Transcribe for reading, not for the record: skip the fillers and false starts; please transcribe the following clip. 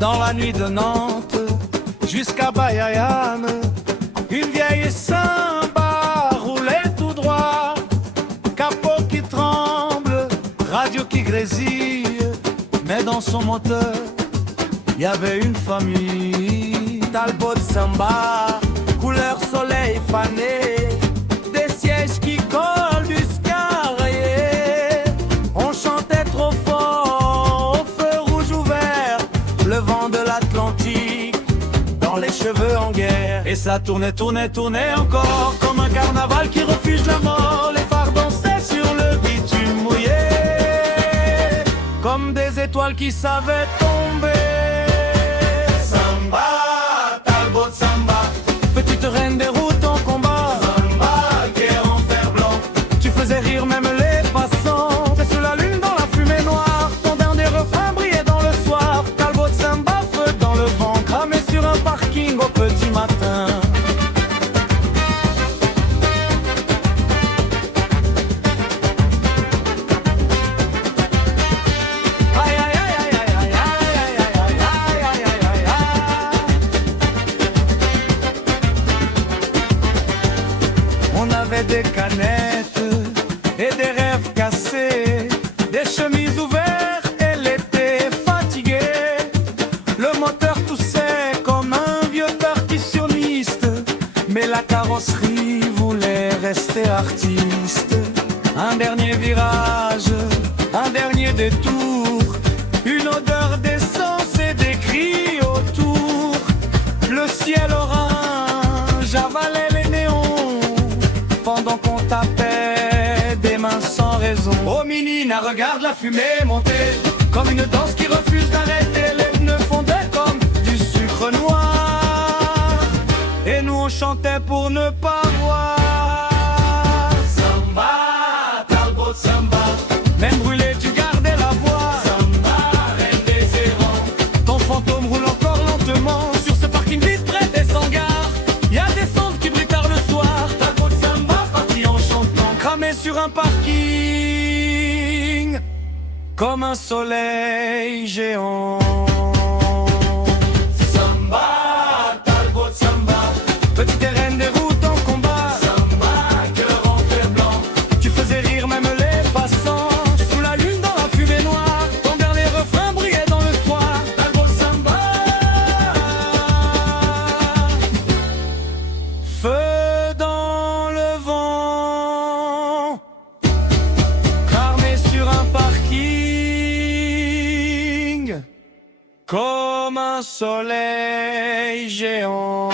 Dans la nuit de Nantes jusqu'à Bayayam, une vieille samba roulait tout droit, capot qui tremble, radio qui grésille, mais dans son moteur, il y avait une famille. Talbot samba, couleur soleil fané, des sièges qui collent du scarrier. On chantait trop fort, au feu rouge ouvert, le vent de l'Atlantique dans les cheveux en guerre. Et ça tournait, tournait, tournait encore, comme un carnaval qui refuse la mort. Les phares dansaient sur le bitume mouillé, comme des étoiles qui savaient tomber. Samba, Talbot samba, petite reine des routes en combat. Samba, guerre en fer blanc, tu faisais rire même les passants. C'est sous la lune dans la fumée noire, ton dernier refrain brillait dans le soir. Talbot samba, feu dans le vent, cramé sur un parking au petit matin. On avait des canettes et des rêves cassés, des chemises ouvertes et l'été fatigué. Le moteur toussait comme un vieux percussionniste, mais la carrosserie voulait rester artiste. Un dernier virage, un dernier détour, une odeur d'essence et des cris autour. Le ciel orange avalait les néons pendant qu'on tapait des mains sans raison. Oh Minina, regarde la fumée monter, comme une danse qui refuse d'arrêter. Les pneus fondaient comme du sucre noir, et nous on chantait pour ne pas voir. Samba, Talbot samba, même brûlé tu gardais la voix. Samba, reine des errants, ton fantôme roule encore lentement sur ce parking vide près des hangars. Y'a des sondes qui brillent tard le soir. Talbot samba parti en chantant, cramé sur un parking comme un soleil géant. Samba, Talbot samba, petite reine des routes en combat. Samba, cœur en fer blanc, tu faisais rire même les passants. Sous la lune dans la fumée noire, ton dernier refrain brillait dans le soir. Talbot samba, feu dans le vent, cramé sur un parking comme un soleil géant.